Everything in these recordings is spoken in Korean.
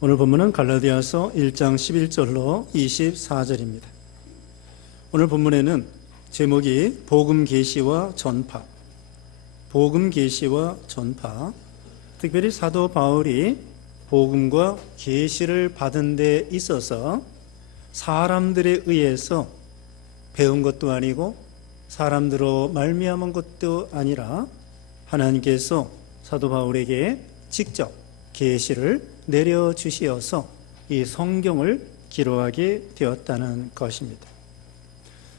오늘 본문은 갈라디아서 1장 11절로 24절입니다. 오늘 본문에는 제목이 복음 계시와 전파, 복음 계시와 전파, 특별히 사도 바울이 복음과 계시를 받은 데 있어서 사람들에 의해서 배운 것도 아니고 사람들로 말미암은 것도 아니라 하나님께서 사도 바울에게 직접 계시를 내려주시어서 이 성경을 기록하게 되었다는 것입니다.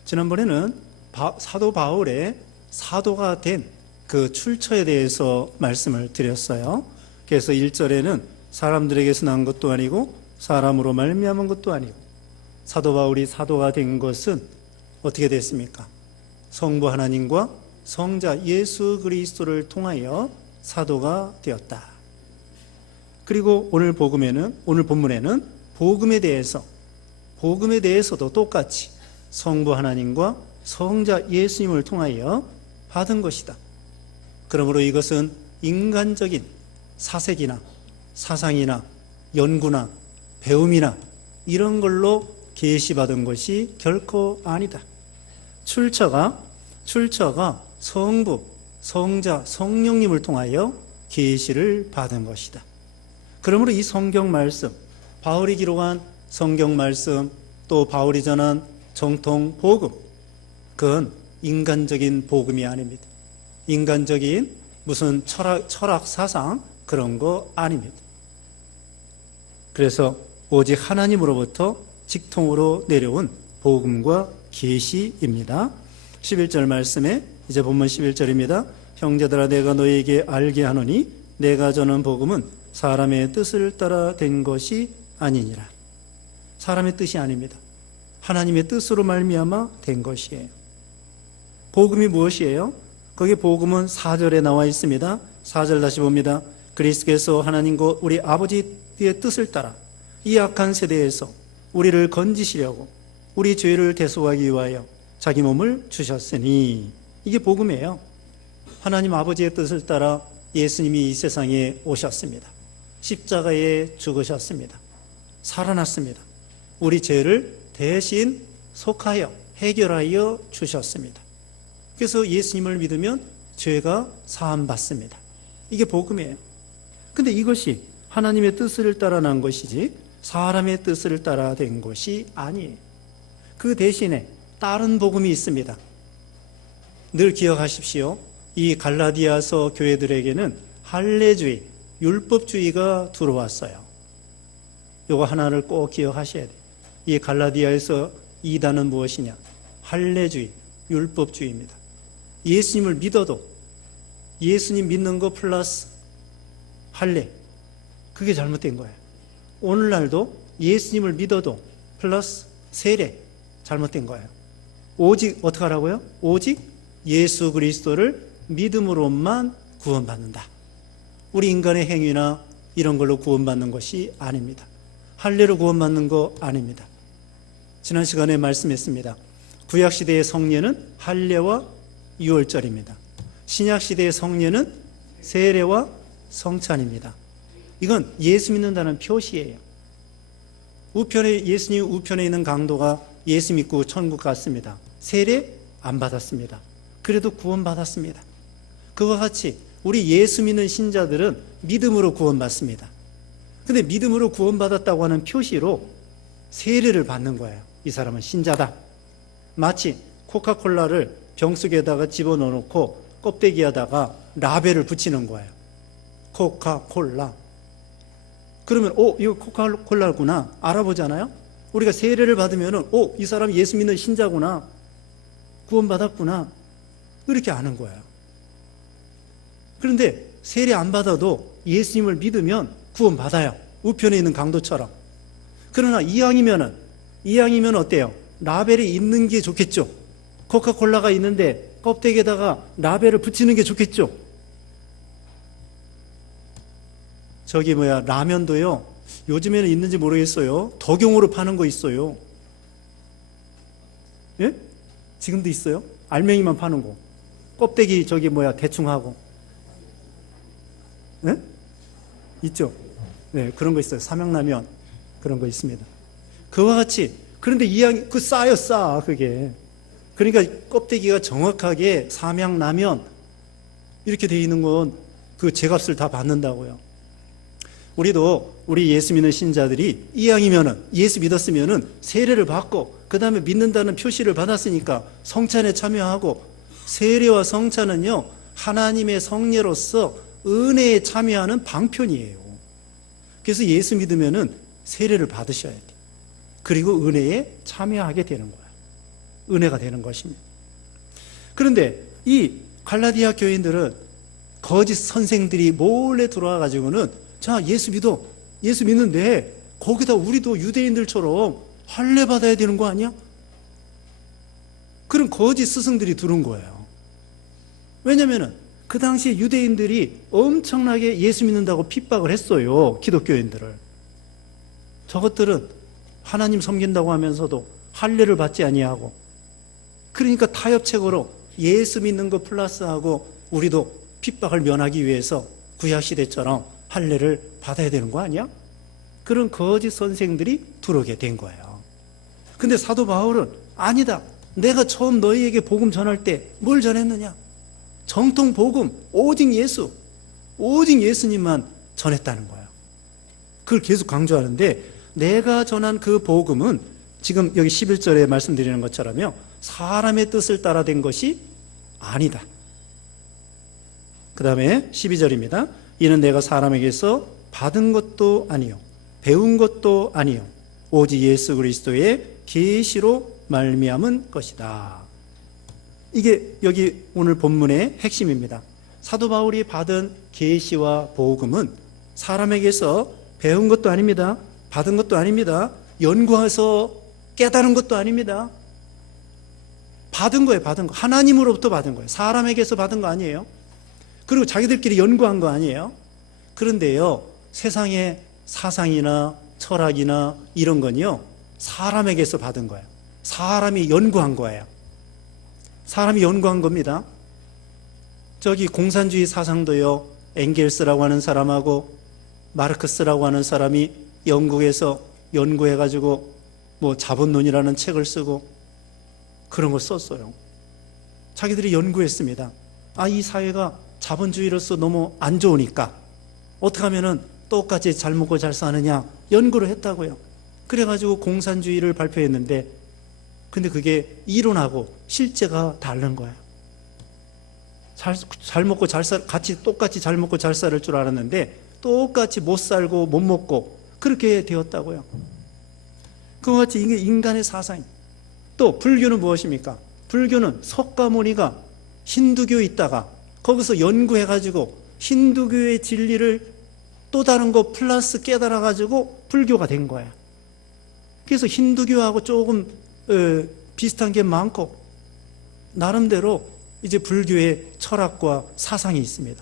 지난번에는 사도 바울의 사도가 된 그 출처에 대해서 말씀을 드렸어요. 그래서 1절에는 사람들에게서 난 것도 아니고 사람으로 말미암은 것도 아니고 사도 바울이 사도가 된 것은 어떻게 됐습니까? 성부 하나님과 성자 예수 그리스도를 통하여 사도가 되었다. 그리고 오늘 본문에는 복음에 대해서도 똑같이 성부 하나님과 성자 예수님을 통하여 받은 것이다. 그러므로 이것은 인간적인 사색이나 사상이나 연구나 배움이나 이런 걸로 계시받은 것이 결코 아니다. 출처가 성부, 성자, 성령님을 통하여 계시를 받은 것이다. 그러므로 이 성경 말씀, 바울이 기록한 성경 말씀, 또 바울이 전한 정통 복음, 그건 인간적인 복음이 아닙니다. 인간적인 무슨 철학 사상 그런 거 아닙니다. 그래서 오직 하나님으로부터 직통으로 내려온 복음과 계시입니다. 11절 말씀에 이제 본문 11절입니다. 형제들아 내가 너희에게 알게 하노니 내가 전한 복음은 사람의 뜻을 따라 된 것이 아니니라. 사람의 뜻이 아닙니다. 하나님의 뜻으로 말미암아 된 것이에요. 복음이 무엇이에요? 거기 복음은 4절에 나와 있습니다. 4절 다시 봅니다. 그리스도께서 하나님과 우리 아버지의 뜻을 따라 이 악한 세대에서 우리를 건지시려고 우리 죄를 대속하기 위하여 자기 몸을 주셨으니, 이게 복음이에요. 하나님 아버지의 뜻을 따라 예수님이 이 세상에 오셨습니다. 십자가에 죽으셨습니다. 살아났습니다. 우리 죄를 대신 속하여 해결하여 주셨습니다. 그래서 예수님을 믿으면 죄가 사함받습니다. 이게 복음이에요. 근데 이것이 하나님의 뜻을 따라 난 것이지 사람의 뜻을 따라 된 것이 아니에요. 그 대신에 다른 복음이 있습니다. 늘 기억하십시오. 이 갈라디아서 교회들에게는 할례주의, 율법주의가 들어왔어요. 이거 하나를 꼭 기억하셔야 돼요. 이 갈라디아에서 이단은 무엇이냐? 할례주의, 율법주의입니다. 예수님을 믿어도 예수님 믿는 거 플러스 할례, 그게 잘못된 거예요. 오늘날도 예수님을 믿어도 플러스 세례, 잘못된 거예요. 오직 어떻게 하라고요? 오직 예수 그리스도를 믿음으로만 구원받는다. 우리 인간의 행위나 이런 걸로 구원받는 것이 아닙니다. 할례로 구원받는 거 아닙니다. 지난 시간에 말씀했습니다. 구약시대의 성례는 할례와 유월절입니다. 신약시대의 성례는 세례와 성찬입니다. 이건 예수 믿는다는 표시예요. 예수님 우편에 있는 강도가 예수 믿고 천국 갔습니다. 세례 안 받았습니다. 그래도 구원받았습니다. 그와 같이 우리 예수 믿는 신자들은 믿음으로 구원받습니다. 근데 믿음으로 구원받았다고 하는 표시로 세례를 받는 거예요. 이 사람은 신자다. 마치 코카콜라를 병속에다가 집어넣어놓고 껍데기에다가 라벨을 붙이는 거예요. 코카콜라. 그러면 이거 코카콜라구나 알아보잖아요. 우리가 세례를 받으면 이 사람 예수 믿는 신자구나, 구원받았구나, 이렇게 아는 거예요. 그런데 세례 안 받아도 예수님을 믿으면 구원받아요. 우편에 있는 강도처럼. 그러나 이왕이면 어때요? 라벨이 있는 게 좋겠죠. 코카콜라가 있는데 껍데기에다가 라벨을 붙이는 게 좋겠죠. 라면도요, 요즘에는 있는지 모르겠어요. 덕용으로 파는 거 있어요. 예? 지금도 있어요. 알맹이만 파는 거. 껍데기 대충 하고. 예? 있죠? 네, 그런 거 있어요. 삼양라면 그런 거 있습니다. 그와 같이 그런데 그 싸 그게. 그러니까 껍데기가 정확하게 삼양라면 이렇게 돼 있는 건 그 제값을 다 받는다고요. 우리도 우리 예수 믿는 신자들이 이왕이면은 예수 믿었으면은 세례를 받고 그 다음에 믿는다는 표시를 받았으니까 성찬에 참여하고, 세례와 성찬은요 하나님의 성례로서 은혜에 참여하는 방편이에요. 그래서 예수 믿으면은 세례를 받으셔야 돼요. 그리고 은혜에 참여하게 되는 거예요. 은혜가 되는 것입니다. 그런데 이 갈라디아 교인들은 거짓 선생들이 몰래 들어와 가지고는 자 예수 믿는데 거기다 우리도 유대인들처럼 할례 받아야 되는 거 아니야? 그런 거짓 스승들이 들은 거예요. 왜냐면은 그 당시에 유대인들이 엄청나게 예수 믿는다고 핍박을 했어요. 기독교인들을. 저것들은 하나님 섬긴다고 하면서도 할례를 받지 아니하고, 그러니까 타협책으로 예수 믿는 거 플러스하고 우리도 핍박을 면하기 위해서 구약시대처럼 할례를 받아야 되는 거 아니야? 그런 거짓 선생들이 들어오게 된 거예요. 근데 사도 바울은 아니다. 내가 처음 너희에게 복음 전할 때 뭘 전했느냐? 정통 복음, 오직 예수님만 전했다는 거예요. 그걸 계속 강조하는데, 내가 전한 그 복음은 지금 여기 11절에 말씀드리는 것처럼요, 사람의 뜻을 따라 된 것이 아니다. 그 다음에 12절입니다. 이는 내가 사람에게서 받은 것도 아니요 배운 것도 아니요 오직 예수 그리스도의 계시로 말미암은 것이다. 이게 여기 오늘 본문의 핵심입니다. 사도 바울이 받은 계시와 복음은 사람에게서 배운 것도 아닙니다. 받은 것도 아닙니다. 연구해서 깨달은 것도 아닙니다. 받은 거예요. 받은 거. 하나님으로부터 받은 거예요. 사람에게서 받은 거 아니에요. 그리고 자기들끼리 연구한 거 아니에요. 그런데요, 세상의 사상이나 철학이나 이런 건요, 사람에게서 받은 거예요. 사람이 연구한 거예요. 사람이 연구한 겁니다. 저기 공산주의 사상도요, 엥겔스라고 하는 사람하고 마르크스라고 하는 사람이 영국에서 연구해가지고 뭐 자본론이라는 책을 쓰고 그런 걸 썼어요. 자기들이 연구했습니다. 이 사회가 자본주의로서 너무 안 좋으니까 어떻게 하면은 똑같이 잘 먹고 잘 사느냐 연구를 했다고요. 그래가지고 공산주의를 발표했는데, 근데 그게 이론하고 실제가 다른 거예요. 잘 먹고 잘 살, 똑같이 잘 먹고 잘 살 줄 알았는데 똑같이 못 살고 못 먹고 그렇게 되었다고요. 그와 같이 이게 인간의 사상이. 또 불교는 무엇입니까? 불교는 석가모니가 힌두교에 있다가 거기서 연구해가지고 힌두교의 진리를 또 다른 거 플러스 깨달아가지고 불교가 된 거예요. 그래서 힌두교하고 조금 비슷한 게 많고, 나름대로 이제 불교의 철학과 사상이 있습니다.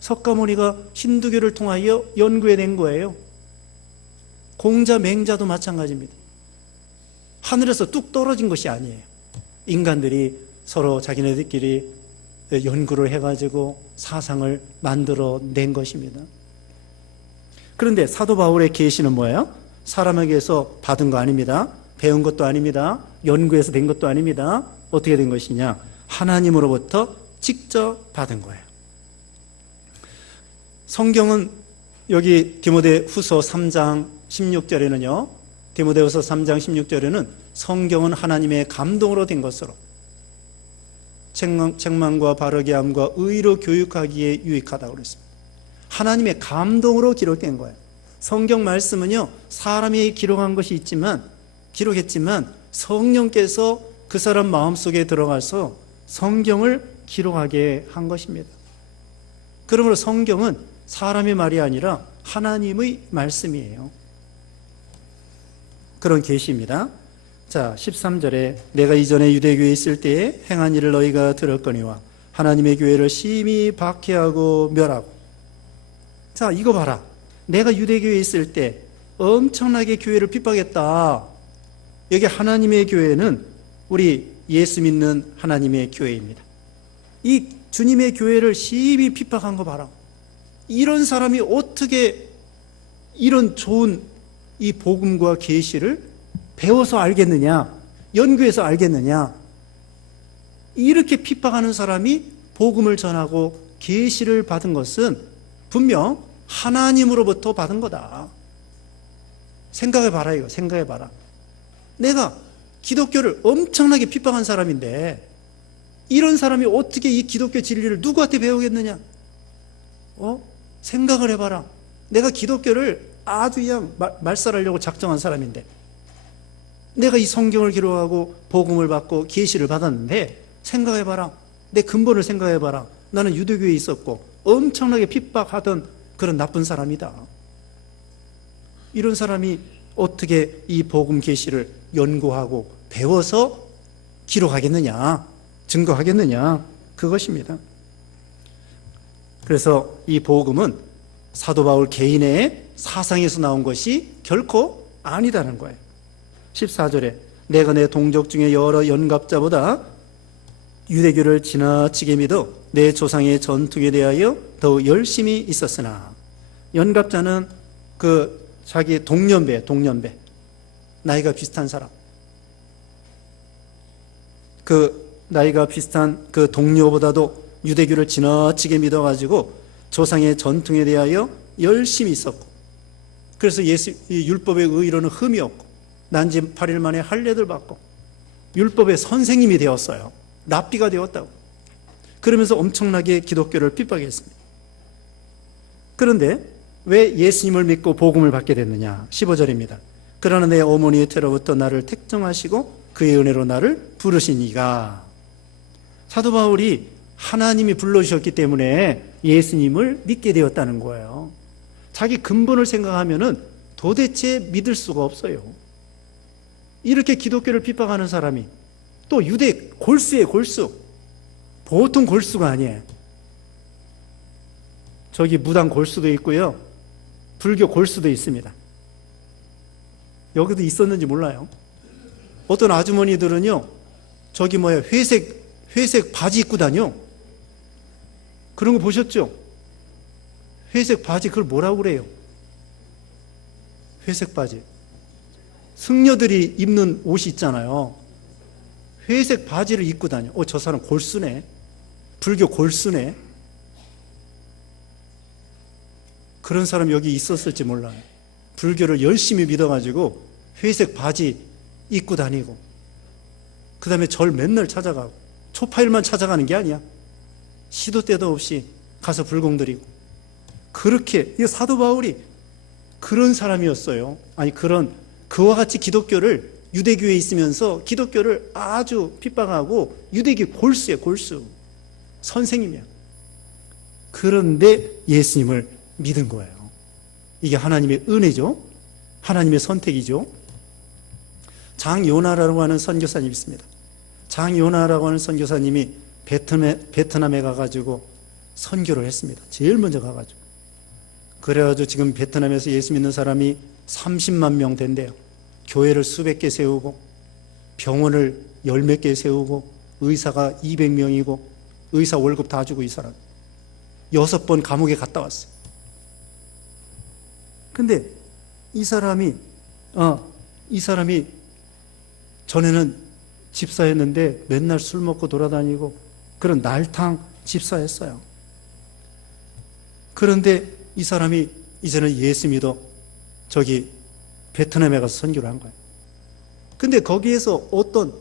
석가모니가 힌두교를 통하여 연구해낸 거예요. 공자, 맹자도 마찬가지입니다. 하늘에서 뚝 떨어진 것이 아니에요. 인간들이 서로 자기네들끼리 연구를 해가지고 사상을 만들어낸 것입니다. 그런데 사도 바울의 계시는 뭐예요? 사람에게서 받은 거 아닙니다. 배운 것도 아닙니다. 연구해서 된 것도 아닙니다. 어떻게 된 것이냐? 하나님으로부터 직접 받은 거예요. 성경은 여기 디모데후서 3장 16절에는요, 디모데후서 3장 16절에는 성경은 하나님의 감동으로 된 것으로 책망과 바르게 함과 의로 교육하기에 유익하다고 그랬습니다. 하나님의 감동으로 기록된 거예요. 성경 말씀은요, 사람이 기록한 것이 기록했지만 성령께서 그 사람 마음속에 들어가서 성경을 기록하게 한 것입니다. 그러므로 성경은 사람의 말이 아니라 하나님의 말씀이에요. 그런 계시입니다. 자, 13절에 내가 이전에 유대교에 있을 때에 행한 일을 너희가 들었거니와 하나님의 교회를 심히 박해하고 멸하고. 자, 이거 봐라. 내가 유대교에 있을 때 엄청나게 교회를 핍박했다. 여기 하나님의 교회는 우리 예수 믿는 하나님의 교회입니다. 이 주님의 교회를 심히 핍박한 거 봐라. 이런 사람이 어떻게 이런 좋은 이 복음과 계시를 배워서 알겠느냐, 연구해서 알겠느냐? 이렇게 핍박하는 사람이 복음을 전하고 계시를 받은 것은 분명 하나님으로부터 받은 거다. 생각해 봐라, 이거. 생각해 봐라. 내가 기독교를 엄청나게 핍박한 사람인데 이런 사람이 어떻게 이 기독교 진리를 누구한테 배우겠느냐? 생각을 해봐라. 내가 기독교를 아주 그냥 말살하려고 작정한 사람인데 내가 이 성경을 기록하고 복음을 받고 계시를 받았는데 생각해봐라. 내 근본을 생각해봐라. 나는 유대교에 있었고 엄청나게 핍박하던 그런 나쁜 사람이다. 이런 사람이 어떻게 이 복음 계시를 연구하고 배워서 기록하겠느냐, 증거하겠느냐, 그것입니다. 그래서 이 복음은 사도 바울 개인의 사상에서 나온 것이 결코 아니다는 거예요. 14절에 내가 내 동족 중에 여러 연갑자보다 유대교를 지나치게 믿어 내 조상의 전통에 대하여 더욱 열심히 있었으나, 연갑자는 그 자기 동년배 나이가 비슷한 사람, 그 나이가 비슷한 그 동료보다도 유대교를 지나치게 믿어가지고 조상의 전통에 대하여 열심히 있었고, 그래서 율법의 의로는 흠이 없고 난지 8일 만에 할례를 받고 율법의 선생님이 되었어요. 랍비가 되었다고. 그러면서 엄청나게 기독교를 핍박했습니다. 그런데 왜 예수님을 믿고 복음을 받게 됐느냐? 15절입니다. 그러나 내 어머니의 태로부터 나를 택정하시고 그의 은혜로 나를 부르신 이가. 사도 바울이 하나님이 불러주셨기 때문에 예수님을 믿게 되었다는 거예요. 자기 근본을 생각하면은 도대체 믿을 수가 없어요. 이렇게 기독교를 핍박하는 사람이 또 유대 골수예요, 골수. 보통 골수가 아니에요. 저기 무당 골수도 있고요, 불교 골수도 있습니다. 여기도 있었는지 몰라요. 어떤 아주머니들은요, 저기 회색 바지 입고 다녀. 그런 거 보셨죠? 회색 바지, 그걸 뭐라고 그래요? 회색 바지. 승려들이 입는 옷이 있잖아요. 회색 바지를 입고 다녀. 저 사람 골수네. 불교 골수네. 그런 사람 여기 있었을지 몰라요. 불교를 열심히 믿어가지고 회색 바지 입고 다니고, 그 다음에 절 맨날 찾아가고, 초파일만 찾아가는 게 아니야. 시도 때도 없이 가서 불공드리고. 그렇게, 이 사도 바울이 그런 사람이었어요. 아니, 그와 같이 기독교를, 유대교에 있으면서 기독교를 아주 핍박하고, 유대교 골수예요, 골수. 선생님이야. 그런데 예수님을 믿은 거예요. 이게 하나님의 은혜죠. 하나님의 선택이죠. 장요나라고 하는 선교사님이 있습니다. 장요나라고 하는 선교사님이 베트남에 가가지고 선교를 했습니다. 제일 먼저 가가지고. 그래가지고 지금 베트남에서 예수 믿는 사람이 30만 명 된대요. 교회를 수백 개 세우고, 병원을 열 몇 개 세우고, 의사가 200명이고, 의사 월급 다 주고, 이 사람 6번 감옥에 갔다 왔어요. 근데 이 사람이 전에는 집사였는데 맨날 술 먹고 돌아다니고 그런 날탕 집사였어요. 그런데 이 사람이 이제는 예수 믿어 저기 베트남에 가서 선교를 한 거예요. 근데 거기에서 어떤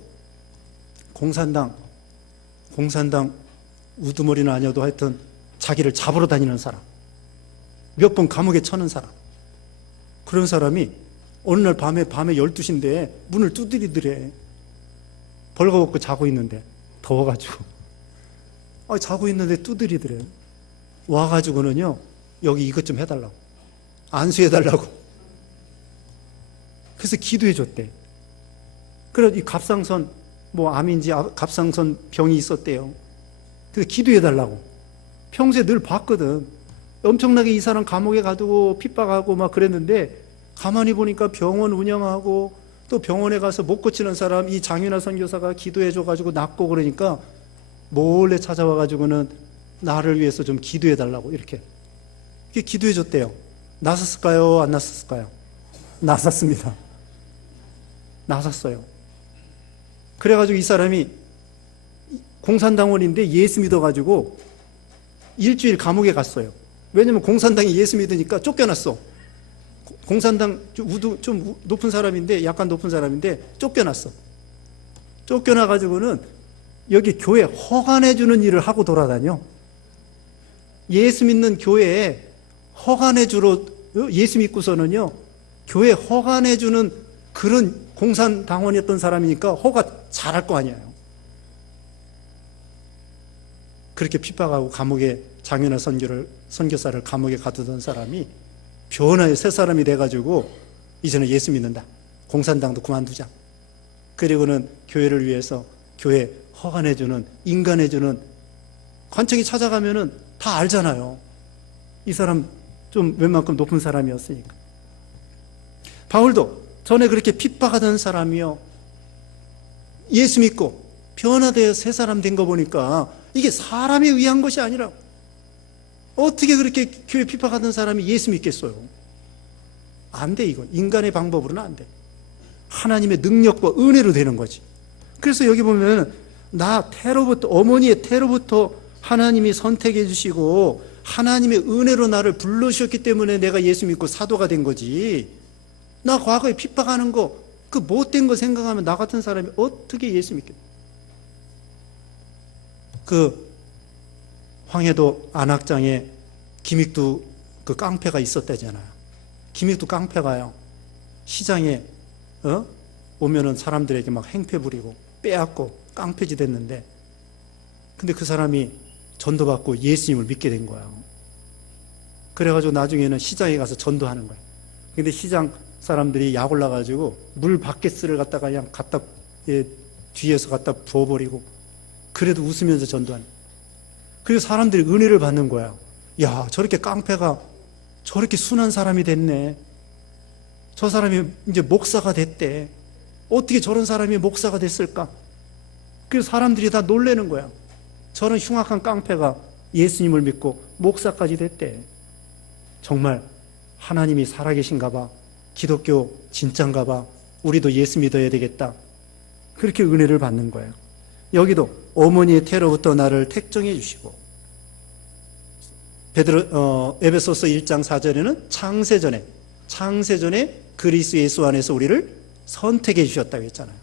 공산당 우두머리는 아니어도 하여튼 자기를 잡으러 다니는 사람, 몇 번 감옥에 쳐는 사람, 그런 사람이 어느 날 밤에 12시인데 문을 두드리더래. 벌거벗고 자고 있는데, 더워가지고. 자고 있는데 두드리더래. 와가지고는요, 여기 이것 좀 해달라고. 안수해달라고. 그래서 기도해줬대. 그래서 이 갑상선, 암인지 갑상선 병이 있었대요. 그래서 기도해달라고. 평소에 늘 봤거든. 엄청나게 이 사람 감옥에 가두고 핍박하고 막 그랬는데, 가만히 보니까 병원 운영하고 또 병원에 가서 못 고치는 사람 이 장윤아 선교사가 기도해줘가지고 낫고, 그러니까 몰래 찾아와가지고는 나를 위해서 좀 기도해달라고 이렇게 기도해줬대요. 나섰을까요? 안 나섰을까요? 나섰습니다. 나섰어요. 그래가지고 이 사람이 공산당원인데 예수 믿어가지고 일주일 감옥에 갔어요. 왜냐면 공산당이 예수 믿으니까 쫓겨났어. 공산당 좀 높은 사람인데, 약간 높은 사람인데 쫓겨났어. 쫓겨나가지고는 여기 교회 허간해주는 일을 하고 돌아다녀. 예수 믿는 교회에 허간해주러, 예수 믿고서는요, 교회 허간해주는 그런 공산당원이었던 사람이니까 허가 잘할 거 아니에요. 그렇게 핍박하고 감옥에 장윤아 선교사를 감옥에 가두던 사람이 변화의 새 사람이 돼가지고 이제는 예수 믿는다. 공산당도 그만두자. 그리고는 교회를 위해서 교회 허간해주는, 인간해주는, 관청이 찾아가면은 다 알잖아요. 이 사람 좀 웬만큼 높은 사람이었으니까. 바울도 전에 그렇게 핍박하던 사람이요, 예수 믿고 변화되어 새 사람 된 거 보니까 이게 사람에 의한 것이 아니라, 어떻게 그렇게 교회 핍박하던 사람이 예수 믿겠어요? 안 돼, 이건. 인간의 방법으로는 안 돼. 하나님의 능력과 은혜로 되는 거지. 그래서 여기 보면 어머니의 태로부터 하나님이 선택해 주시고 하나님의 은혜로 나를 불러주셨기 때문에 내가 예수 믿고 사도가 된 거지. 나 과거에 핍박하는 거, 그 못된 거 생각하면 나 같은 사람이 어떻게 예수 믿겠어? 그 황해도 안악장에 김익두 그 깡패가 있었대잖아요. 김익두 깡패가요, 시장에 오면은 사람들에게 막 행패 부리고 빼앗고 깡패지 됐는데, 근데 그 사람이 전도받고 예수님을 믿게 된 거야. 그래가지고 나중에는 시장에 가서 전도하는 거야. 근데 시장 사람들이 약 올라가지고 물 바켓을 갖다가 그냥 뒤에서 갖다 부어버리고, 그래도 웃으면서 전도하는 거야. 그리고 사람들이 은혜를 받는 거야. 야, 저렇게 깡패가 저렇게 순한 사람이 됐네. 저 사람이 이제 목사가 됐대. 어떻게 저런 사람이 목사가 됐을까? 그래서 사람들이 다 놀라는 거야. 저런 흉악한 깡패가 예수님을 믿고 목사까지 됐대. 정말 하나님이 살아계신가 봐. 기독교 진짠가 봐. 우리도 예수 믿어야 되겠다. 그렇게 은혜를 받는 거예요. 여기도 어머니의 태로부터 나를 택정해 주시고, 에베소서 1장 4절에는 창세전에 그리스도 예수 안에서 우리를 선택해 주셨다고 했잖아요.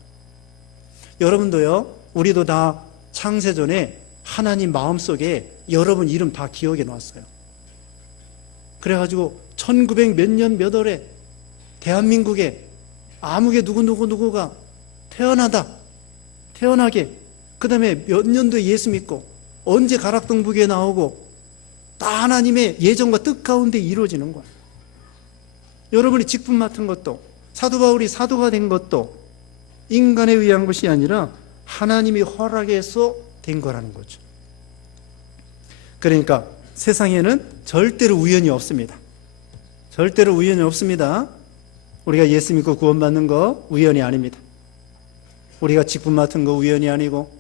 여러분도요, 우리도 다 창세전에 하나님 마음속에 여러분 이름 다 기억해 놨어요. 그래가지고 1900 몇 년 몇 월에 대한민국에 아무개 누구가 태어나게, 그 다음에 몇 년도에 예수 믿고 언제 가락동북에 나오고 다 하나님의 예정과 뜻 가운데 이루어지는 거야. 여러분이 직분 맡은 것도, 사도 바울이 사도가 된 것도 인간에 의한 것이 아니라 하나님이 허락해서 된 거라는 거죠. 그러니까 세상에는 절대로 우연이 없습니다. 절대로 우연이 없습니다. 우리가 예수 믿고 구원받는 거 우연이 아닙니다. 우리가 직분 맡은 거 우연이 아니고,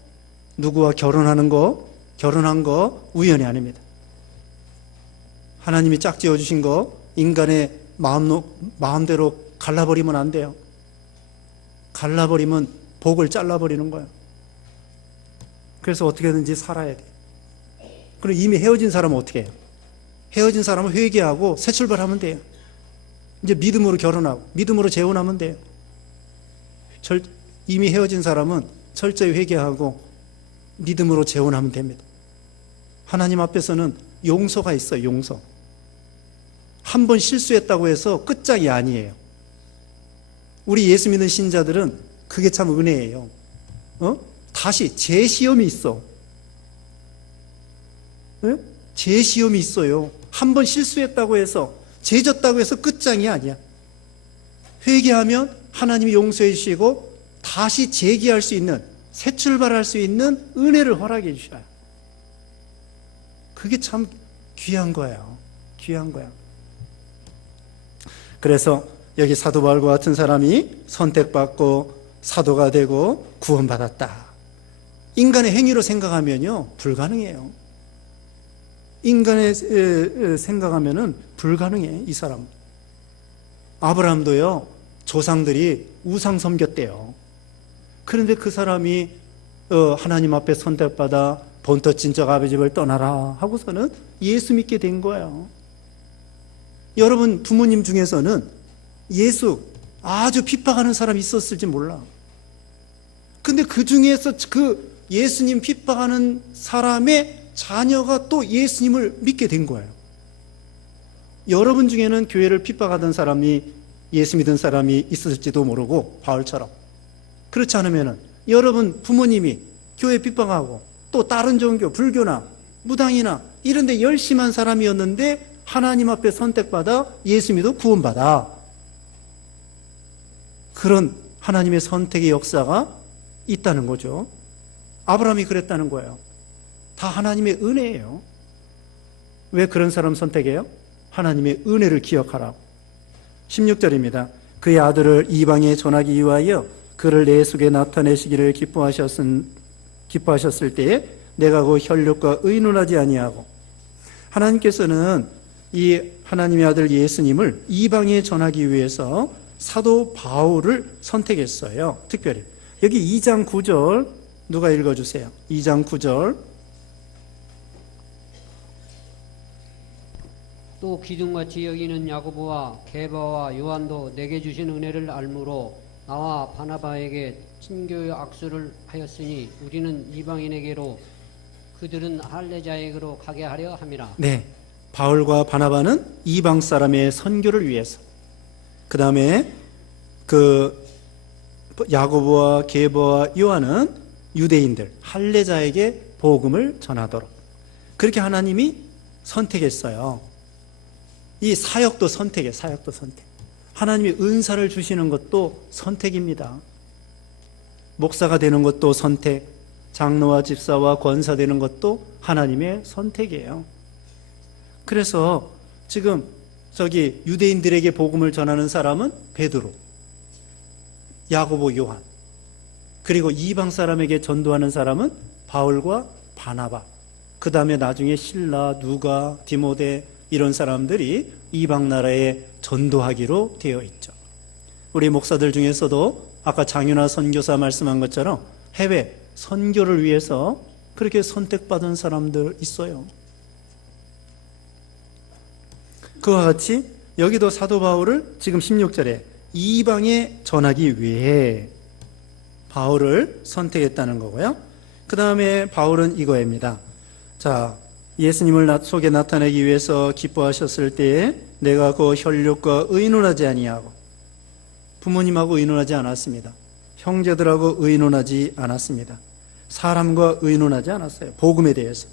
누구와 결혼한 거 우연이 아닙니다. 하나님이 짝지어 주신 거 인간의 마음대로 갈라버리면 안 돼요. 갈라버리면 복을 잘라버리는 거예요. 그래서 어떻게든지 살아야 돼요. 그리고 이미 헤어진 사람은 어떻게 해요? 헤어진 사람은 회개하고 새 출발하면 돼요. 이제 믿음으로 결혼하고 믿음으로 재혼하면 돼요. 이미 헤어진 사람은 철저히 회개하고 믿음으로 재혼하면 됩니다. 하나님 앞에서는 용서가 있어요. 용서. 한 번 실수했다고 해서 끝장이 아니에요. 우리 예수 믿는 신자들은 그게 참 은혜예요. 다시 재시험이 있어. 네? 재시험이 있어요. 한 번 실수했다고 해서, 죄졌다고 해서 끝장이 아니야. 회개하면 하나님이 용서해 주시고 다시 재기할 수 있는, 새 출발할 수 있는 은혜를 허락해 주셔요. 그게 참 귀한 거예요. 귀한 거야. 그래서 여기 사도 바울과 같은 사람이 선택받고 사도가 되고 구원받았다. 인간의 행위로 생각하면요, 불가능해요. 인간의 생각하면은 불가능해, 이 사람. 아브라함도요, 조상들이 우상 섬겼대요. 그런데 그 사람이 하나님 앞에 선택받아 본토 친척 아버지 집을 떠나라 하고서는 예수 믿게 된 거예요. 여러분 부모님 중에서는 예수 아주 핍박하는 사람이 있었을지 몰라. 근데 그 중에서 그 예수님 핍박하는 사람의 자녀가 또 예수님을 믿게 된 거예요. 여러분 중에는 교회를 핍박하던 사람이 예수 믿은 사람이 있을지도 모르고 바울처럼. 그렇지 않으면 여러분 부모님이 교회 핍박하고 또 다른 종교, 불교나 무당이나 이런 데 열심한 사람이었는데 하나님 앞에 선택받아 예수 믿어 구원받아. 그런 하나님의 선택의 역사가 있다는 거죠. 아브라함이 그랬다는 거예요. 다 하나님의 은혜예요. 왜 그런 사람 선택해요? 하나님의 은혜를 기억하라고. 16절입니다. 그의 아들을 이방에 전하기 위하여 그를 내 속에 나타내시기를 기뻐하셨을 때에 내가 그 혈육과 의논하지 아니하고. 하나님께서는 이 하나님의 아들 예수님을 이방에 전하기 위해서 사도 바울을 선택했어요. 특별히 여기 2장 9절 누가 읽어주세요. 2장 9절. 또 기둥같이 여기는 야고보와 게바와 요한도 내게 주신 은혜를 알므로 나와 바나바에게 친교의 악수를 하였으니 우리는 이방인에게로 그들은 할례자에게로 가게 하려 함이라. 네, 바울과 바나바는 이방 사람의 선교를 위해서, 그 다음에 그 야고보와 게바와 요한은 유대인들 할례자에게 복음을 전하도록 그렇게 하나님이 선택했어요. 이 사역도 선택이에요. 사역도 선택. 하나님이 은사를 주시는 것도 선택입니다. 목사가 되는 것도 선택, 장로와 집사와 권사 되는 것도 하나님의 선택이에요. 그래서 지금 저기 유대인들에게 복음을 전하는 사람은 베드로, 야고보, 요한, 그리고 이방 사람에게 전도하는 사람은 바울과 바나바, 그 다음에 나중에 실라, 누가, 디모데 이런 사람들이 이방 나라에 전도하기로 되어 있죠. 우리 목사들 중에서도 아까 장윤아 선교사 말씀한 것처럼 해외 선교를 위해서 그렇게 선택받은 사람들 있어요. 그와 같이 여기도 사도 바울을 지금 16절에 이방에 전하기 위해 바울을 선택했다는 거고요. 그 다음에 바울은 이거입니다. 자, 예수님을 속에 나타내기 위해서 기뻐하셨을 때에 내가 그 혈육과 의논하지 아니하고, 부모님하고 의논하지 않았습니다. 형제들하고 의논하지 않았습니다. 사람과 의논하지 않았어요. 복음에 대해서.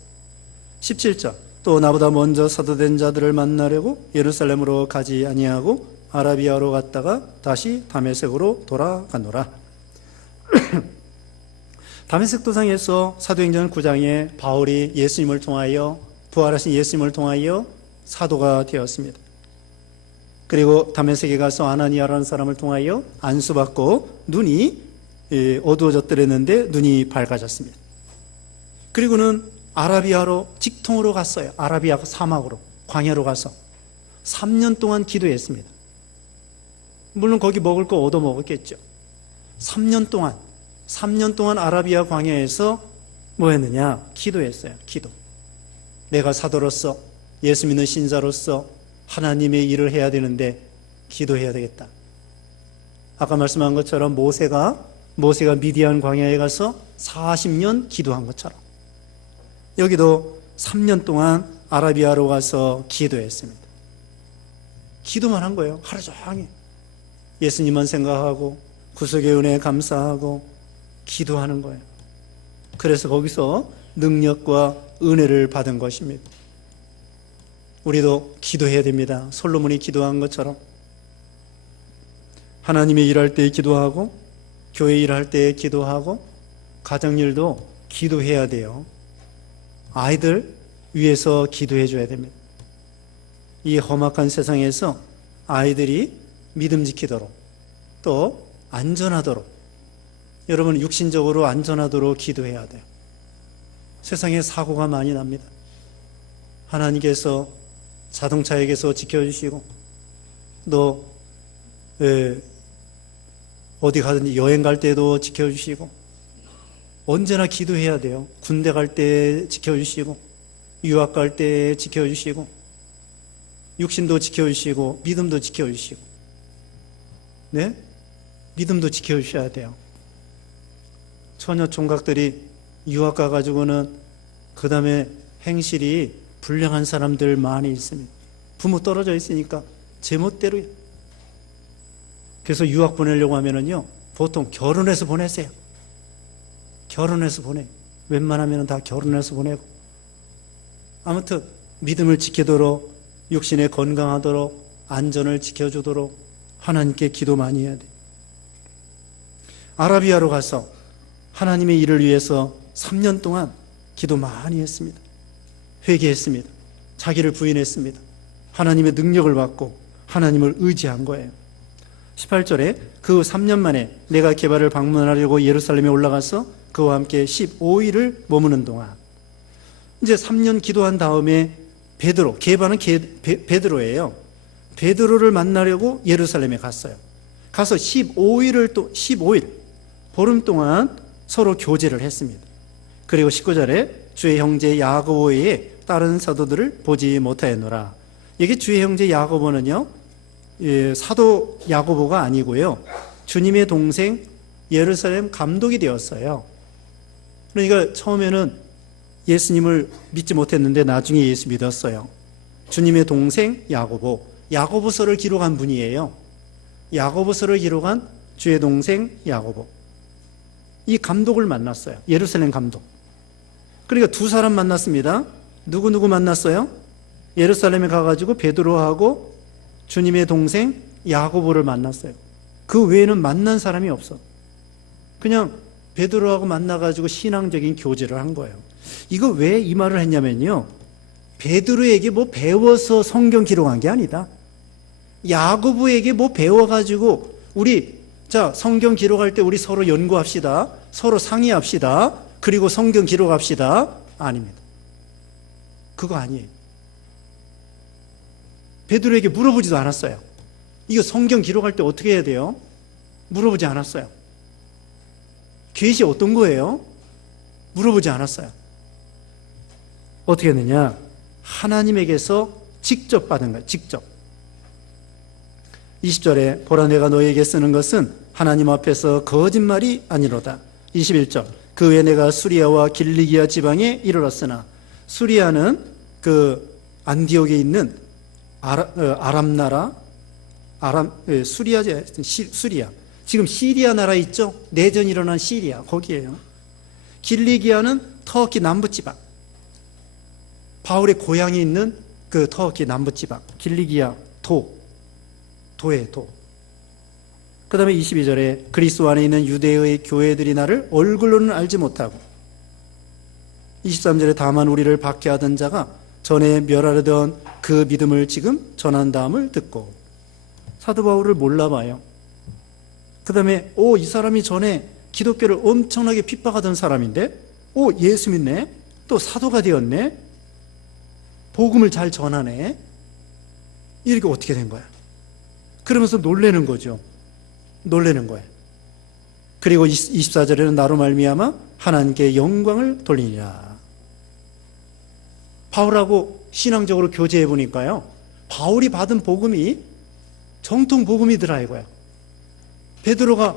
17절 또 나보다 먼저 사도된 자들을 만나려고 예루살렘으로 가지 아니하고 아라비아로 갔다가 다시 다메섹으로 돌아가노라. 다메섹 도상에서 사도행전 9장에 바울이 예수님을 통하여, 부활하신 예수님을 통하여 사도가 되었습니다. 그리고 다메섹에 가서 아나니아라는 사람을 통하여 안수받고 눈이 어두워졌더랬는데 눈이 밝아졌습니다. 그리고는 아라비아로 직통으로 갔어요. 아라비아 사막으로, 광야로 가서 3년 동안 기도했습니다. 물론 거기 먹을 거 얻어 먹었겠죠. 3년 동안 아라비아 광야에서 뭐 했느냐? 기도했어요. 기도. 내가 사도로서, 예수 믿는 신자로서 하나님의 일을 해야 되는데 기도해야 되겠다. 아까 말씀한 것처럼 모세가 미디안 광야에 가서 40년 기도한 것처럼 여기도 3년 동안 아라비아로 가서 기도했습니다. 기도만 한 거예요. 하루 종일 예수님만 생각하고 구속의 은혜에 감사하고 기도하는 거예요. 그래서 거기서 능력과 은혜를 받은 것입니다. 우리도 기도해야 됩니다. 솔로몬이 기도한 것처럼 하나님의 일할 때 기도하고 교회 일할 때 기도하고 가정일도 기도해야 돼요. 아이들 위해서 기도해 줘야 됩니다. 이 험악한 세상에서 아이들이 믿음 지키도록 또 안전하도록, 여러분 육신적으로 안전하도록 기도해야 돼요. 세상에 사고가 많이 납니다. 하나님께서 자동차에게서 지켜주시고, 또 어디 가든지 여행 갈 때도 지켜주시고, 언제나 기도해야 돼요. 군대 갈 때 지켜주시고, 유학 갈 때 지켜주시고, 육신도 지켜주시고, 믿음도 지켜주시고, 네? 믿음도 지켜주셔야 돼요. 처녀 총각들이 유학 가가지고는 그 다음에 행실이 불량한 사람들 많이 있습니다. 부모 떨어져 있으니까 제멋대로. 그래서 유학 보내려고 하면은요, 보통 결혼해서 보내세요. 결혼해서 보내. 웬만하면 다 결혼해서 보내고. 아무튼 믿음을 지키도록, 육신에 건강하도록, 안전을 지켜주도록 하나님께 기도 많이 해야 돼. 아라비아로 가서 하나님의 일을 위해서 3년 동안 기도 많이 했습니다. 회개했습니다. 자기를 부인했습니다. 하나님의 능력을 받고 하나님을 의지한 거예요. 18절에 그 3년 만에 내가 게바를 방문하려고 예루살렘에 올라가서 그와 함께 15일을 머무는 동안, 이제 3년 기도한 다음에 베드로, 게바는 베드로예요. 베드로를 만나려고 예루살렘에 갔어요. 가서 15일 보름 동안 서로 교제를 했습니다. 그리고 19절에 주의 형제 야고보 외에 다른 사도들을 보지 못하였노라. 이게 주의 형제 야고보는요, 사도 야고보가 아니고요, 주님의 동생 예루살렘 감독이 되었어요. 그러니까 처음에는 예수님을 믿지 못했는데 나중에 예수 믿었어요. 주님의 동생 야고보, 야고보서를 기록한 분이에요. 야고보서를 기록한 주의 동생 야고보. 이 감독을 만났어요. 예루살렘 감독. 그러니까 두 사람 만났습니다. 누구 만났어요? 예루살렘에 가가지고 베드로하고 주님의 동생 야고보를 만났어요. 그 외에는 만난 사람이 없어. 그냥 베드로하고 만나가지고 신앙적인 교제를 한 거예요. 이거 왜 이 말을 했냐면요, 베드로에게 뭐 배워서 성경 기록한 게 아니다. 야고보에게 뭐 배워가지고 우리 성경 기록할 때 우리 서로 연구합시다, 서로 상의합시다, 그리고 성경 기록합시다. 아닙니다. 그거 아니에요. 베드로에게 물어보지도 않았어요. 이거 성경 기록할 때 어떻게 해야 돼요? 물어보지 않았어요. 계시 어떤 거예요? 물어보지 않았어요. 어떻게 했느냐? 하나님에게서 직접 받은 거예요. 직접. 20절에 보라 내가 너에게 쓰는 것은 하나님 앞에서 거짓말이 아니로다. 21절 그 외에 내가 수리아와 길리기아 지방에 이르렀으나, 수리아는 그 안디옥에 있는 아람 나라, 수리아. 지금 시리아 나라 있죠? 내전이 일어난 시리아, 거기에요. 길리기아는 터키 남부지방, 바울의 고향이 있는 그 터키 남부지방, 길리기아 도의 도. 그 다음에 22절에 그리스도 안에 있는 유대의 교회들이 나를 얼굴로는 알지 못하고, 23절에 다만 우리를 박해하던 자가 전에 멸하려던 그 믿음을 지금 전한다함을 듣고. 사도 바울을 몰라봐요. 그 다음에 이 사람이 전에 기독교를 엄청나게 핍박하던 사람인데 예수 믿네, 또 사도가 되었네, 복음을 잘 전하네, 이렇게 어떻게 된 거야? 그러면서 놀라는 거죠. 놀라는 거예요. 그리고 24절에는 나로 말미암아 하나님께 영광을 돌리니라. 바울하고 신앙적으로 교제해 보니까요, 바울이 받은 복음이 정통 복음이더라 이거야. 베드로가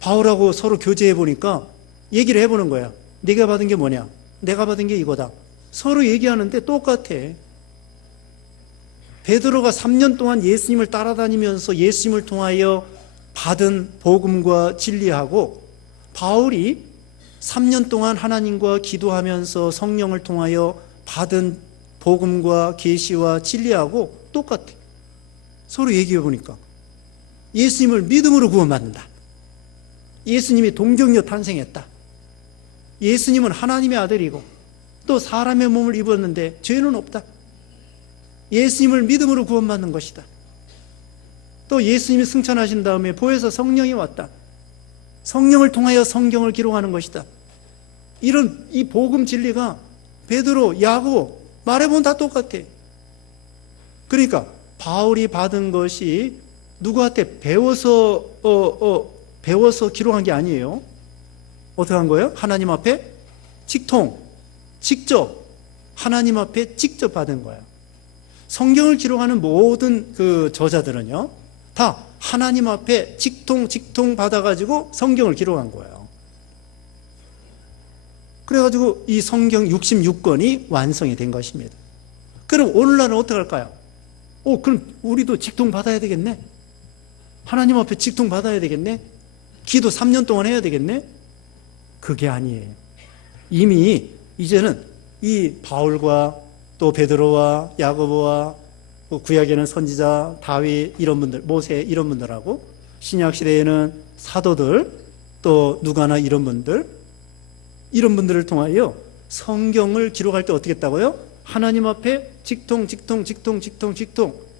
바울하고 서로 교제해 보니까 얘기를 해보는 거야. 네가 받은 게 뭐냐? 내가 받은 게 이거다. 서로 얘기하는데 똑같아. 베드로가 3년 동안 예수님을 따라다니면서 예수님을 통하여 받은 복음과 진리하고, 바울이 3년 동안 하나님과 기도하면서 성령을 통하여 받은 복음과 계시와 진리하고 똑같아. 서로 얘기해 보니까 예수님을 믿음으로 구원받는다. 예수님이 동정녀 탄생했다. 예수님은 하나님의 아들이고 또 사람의 몸을 입었는데 죄는 없다. 예수님을 믿음으로 구원받는 것이다. 또 예수님이 승천하신 다음에 보혜사 성령이 왔다. 성령을 통하여 성경을 기록하는 것이다. 이런 이 복음 진리가 베드로, 야고보 말해보면 다 똑같아. 그러니까 바울이 받은 것이 누구한테 배워서 기록한 게 아니에요. 어떻게 한 거예요? 하나님 앞에 직접 하나님 앞에 직접 받은 거예요. 성경을 기록하는 모든 그 저자들은요, 다 하나님 앞에 직통 받아가지고 성경을 기록한 거예요. 그래가지고 이 성경 66권이 완성이 된 것입니다. 그럼 오늘날은 어떻게 할까요? 그럼 우리도 직통 받아야 되겠네? 하나님 앞에 직통 받아야 되겠네? 기도 3년 동안 해야 되겠네? 그게 아니에요. 이미 이제는 이 바울과 또 베드로와 야고보와 구약에는 선지자 다윗 이런 분들, 모세 이런 분들하고, 신약 시대에는 사도들, 또 누가나 이런 분들을 통하여 성경을 기록할 때 어떻게 했다고요? 하나님 앞에 직통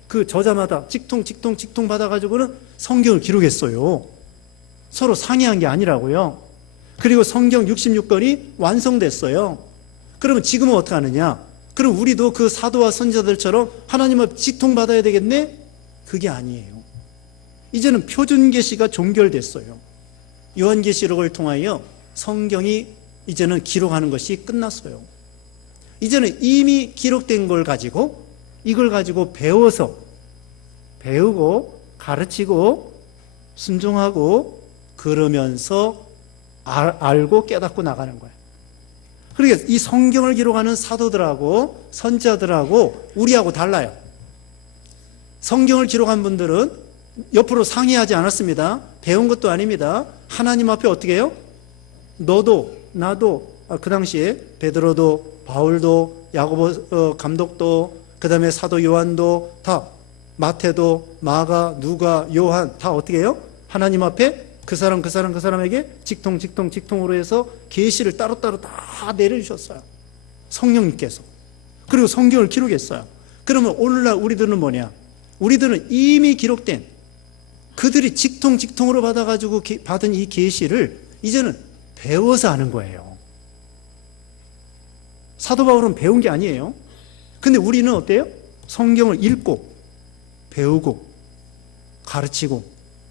그 저자마다 직통 받아가지고는 성경을 기록했어요. 서로 상의한 게 아니라고요. 그리고 성경 66권이 완성됐어요. 그러면 지금은 어떻게 하느냐? 그럼 우리도 그 사도와 선지자들처럼 하나님 앞에 직통 받아야 되겠네? 그게 아니에요. 이제는 표준계시가 종결됐어요. 요한계시록을 통하여 성경이 이제는 기록하는 것이 끝났어요. 이제는 이미 기록된 걸 가지고, 이걸 가지고 배우고 가르치고 순종하고 그러면서 알고 깨닫고 나가는 거예요. 그러니까 이 성경을 기록하는 사도들하고 선지자들하고 우리하고 달라요. 성경을 기록한 분들은 옆으로 상의하지 않았습니다. 배운 것도 아닙니다. 하나님 앞에 어떻게 해요? 너도 나도, 그 당시에 베드로도 바울도 야고보 감독도, 그 다음에 사도 요한도, 다 마태도 마가 누가 요한 다 어떻게 해요? 하나님 앞에 그 사람에게 직통으로 해서 계시를 따로따로 다 내려주셨어요. 성령님께서. 그리고 성경을 기록했어요. 그러면 오늘날 우리들은 뭐냐? 우리들은 이미 기록된, 그들이 직통으로 받아가지고 받은 이 계시를 이제는 배워서 하는 거예요. 사도 바울은 배운 게 아니에요. 근데 우리는 어때요? 성경을 읽고 배우고 가르치고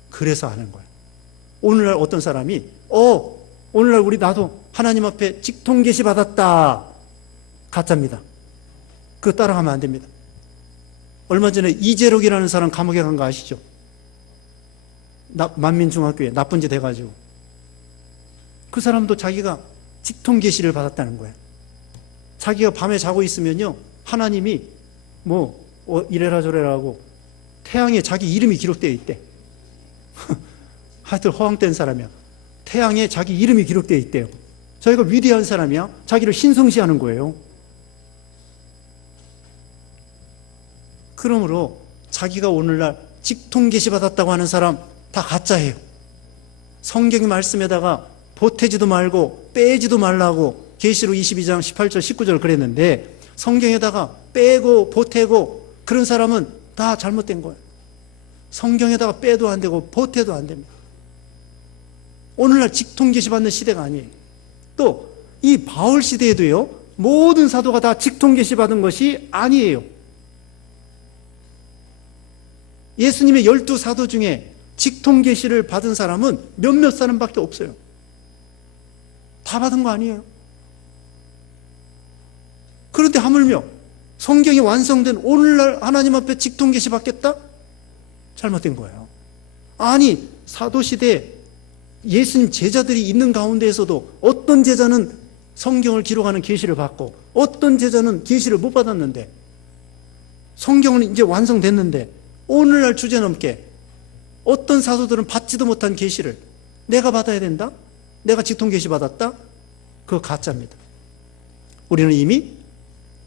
그래서 하는 거예요. 오늘날 어떤 사람이 오늘날 나도 하나님 앞에 직통 계시 받았다. 가짜입니다. 그거 따라가면 안 됩니다. 얼마 전에 이재록이라는 사람 감옥에 간 거 아시죠? 만민중학교에 나쁜 짓 해가지고. 그 사람도 자기가 직통 계시를 받았다는 거예요. 자기가 밤에 자고 있으면요, 하나님이 이래라 저래라 하고 태양에 자기 이름이 기록되어 있대. 하여튼 허황된 사람이야. 태양에 자기 이름이 기록되어 있대요. 자기가 위대한 사람이야. 자기를 신성시하는 거예요. 그러므로 자기가 오늘날 직통 계시 받았다고 하는 사람 다 가짜예요. 성경 말씀에다가 보태지도 말고 빼지도 말라고 계시록 22장 18절 19절 그랬는데, 성경에다가 빼고 보태고 그런 사람은 다 잘못된 거예요. 성경에다가 빼도 안 되고 보태도 안 됩니다. 오늘날 직통 계시 받는 시대가 아니에요. 또 이 바울 시대에도요, 모든 사도가 다 직통 계시 받은 것이 아니에요. 예수님의 12사도 중에 직통 계시를 받은 사람은 몇몇 사람밖에 없어요. 다 받은 거 아니에요. 그런데 하물며 성경이 완성된 오늘날 하나님 앞에 직통 계시 받겠다? 잘못된 거예요. 아니, 사도시대 예수님 제자들이 있는 가운데에서도 어떤 제자는 성경을 기록하는 계시를 받고 어떤 제자는 계시를 못 받았는데, 성경은 이제 완성됐는데 오늘날 주제넘게 어떤 사도들은 받지도 못한 계시를 내가 받아야 된다? 내가 직통 계시 받았다? 그거 가짜입니다. 우리는 이미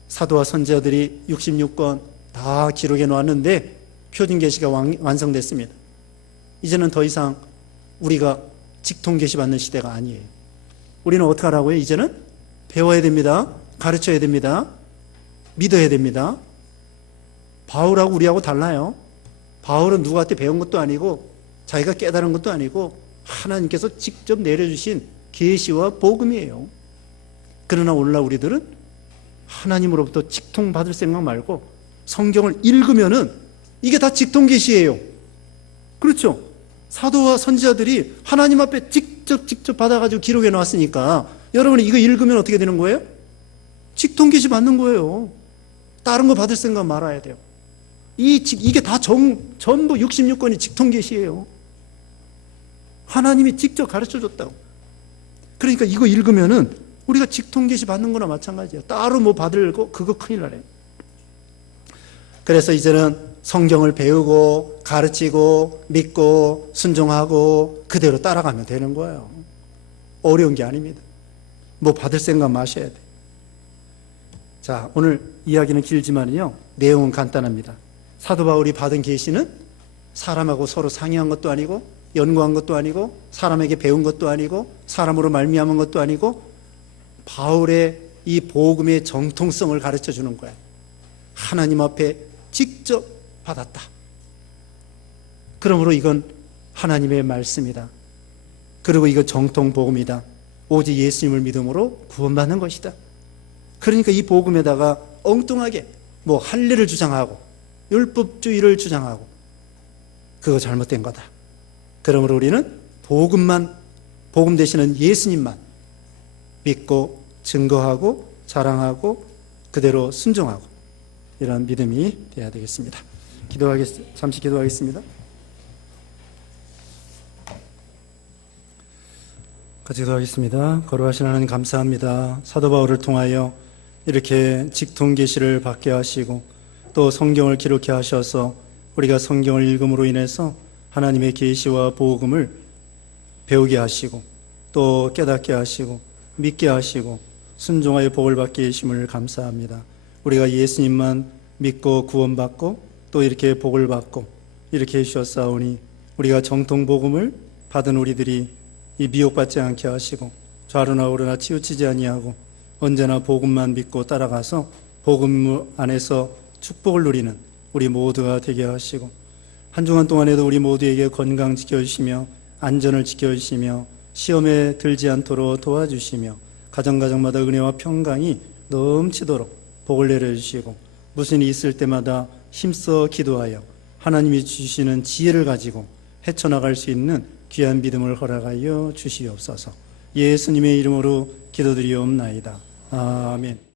사도와 선지자들이 66권 다 기록해 놓았는데 표준 계시가 완성됐습니다. 이제는 더 이상 우리가 직통 계시 받는 시대가 아니에요. 우리는 어떻게 하라고요? 이제는 배워야 됩니다. 가르쳐야 됩니다. 믿어야 됩니다. 바울하고 우리하고 달라요. 바울은 누구한테 배운 것도 아니고 자기가 깨달은 것도 아니고 하나님께서 직접 내려주신 계시와 복음이에요. 그러나 오늘날 우리들은 하나님으로부터 직통받을 생각 말고 성경을 읽으면은 이게 다 직통계시예요. 그렇죠? 사도와 선지자들이 하나님 앞에 직접 받아가지고 기록해 놨으니까 여러분이 이거 읽으면 어떻게 되는 거예요? 직통계시 받는 거예요. 다른 거 받을 생각 말아야 돼요. 이게 다 전부 66권이 직통계시예요. 하나님이 직접 가르쳐 줬다고. 그러니까 이거 읽으면은 우리가 직통계시 받는 거나 마찬가지예요. 따로 뭐 받을 거 그거 큰일 나래요. 그래서 이제는 성경을 배우고 가르치고 믿고 순종하고 그대로 따라가면 되는 거예요. 어려운 게 아닙니다. 뭐 받을 생각 마셔야 돼. 자, 오늘 이야기는 길지만요, 내용은 간단합니다. 사도 바울이 받은 계시는 사람하고 서로 상의한 것도 아니고 연구한 것도 아니고 사람에게 배운 것도 아니고 사람으로 말미암은 것도 아니고 바울의 이 복음의 정통성을 가르쳐 주는 거예요. 하나님 앞에 직접 받았다. 그러므로 이건 하나님의 말씀이다. 그리고 이거 정통 복음이다. 오직 예수님을 믿음으로 구원받는 것이다. 그러니까 이 복음에다가 엉뚱하게 뭐 할례를 주장하고 율법주의를 주장하고 그거 잘못된 거다. 그러므로 우리는 복음 되시는 예수님만 믿고 증거하고 자랑하고 그대로 순종하고 이런 믿음이 되어야 되겠습니다. 잠시 기도하겠습니다. 같이 기도하겠습니다. 거룩하신 하나님 감사합니다. 사도 바울을 통하여 이렇게 직통 계시를 받게 하시고 또 성경을 기록해 하셔서 우리가 성경을 읽음으로 인해서 하나님의 계시와 복음을 배우게 하시고 또 깨닫게 하시고 믿게 하시고 순종하여 복을 받게 하심을 감사합니다. 우리가 예수님만 믿고 구원받고 또 이렇게 복을 받고 이렇게 해주셨사오니 우리가 정통 복음을 받은 우리들이 이 미혹받지 않게 하시고 좌로나 우로나 치우치지 아니하고 언제나 복음만 믿고 따라가서 복음 안에서 축복을 누리는 우리 모두가 되게 하시고 한 주간 동안에도 우리 모두에게 건강 지켜주시며 안전을 지켜주시며 시험에 들지 않도록 도와주시며 가정마다 은혜와 평강이 넘치도록 복을 내려주시고 무슨 일이 있을 때마다 힘써 기도하여 하나님이 주시는 지혜를 가지고 헤쳐나갈 수 있는 귀한 믿음을 허락하여 주시옵소서. 예수님의 이름으로 기도드리옵나이다. 아멘.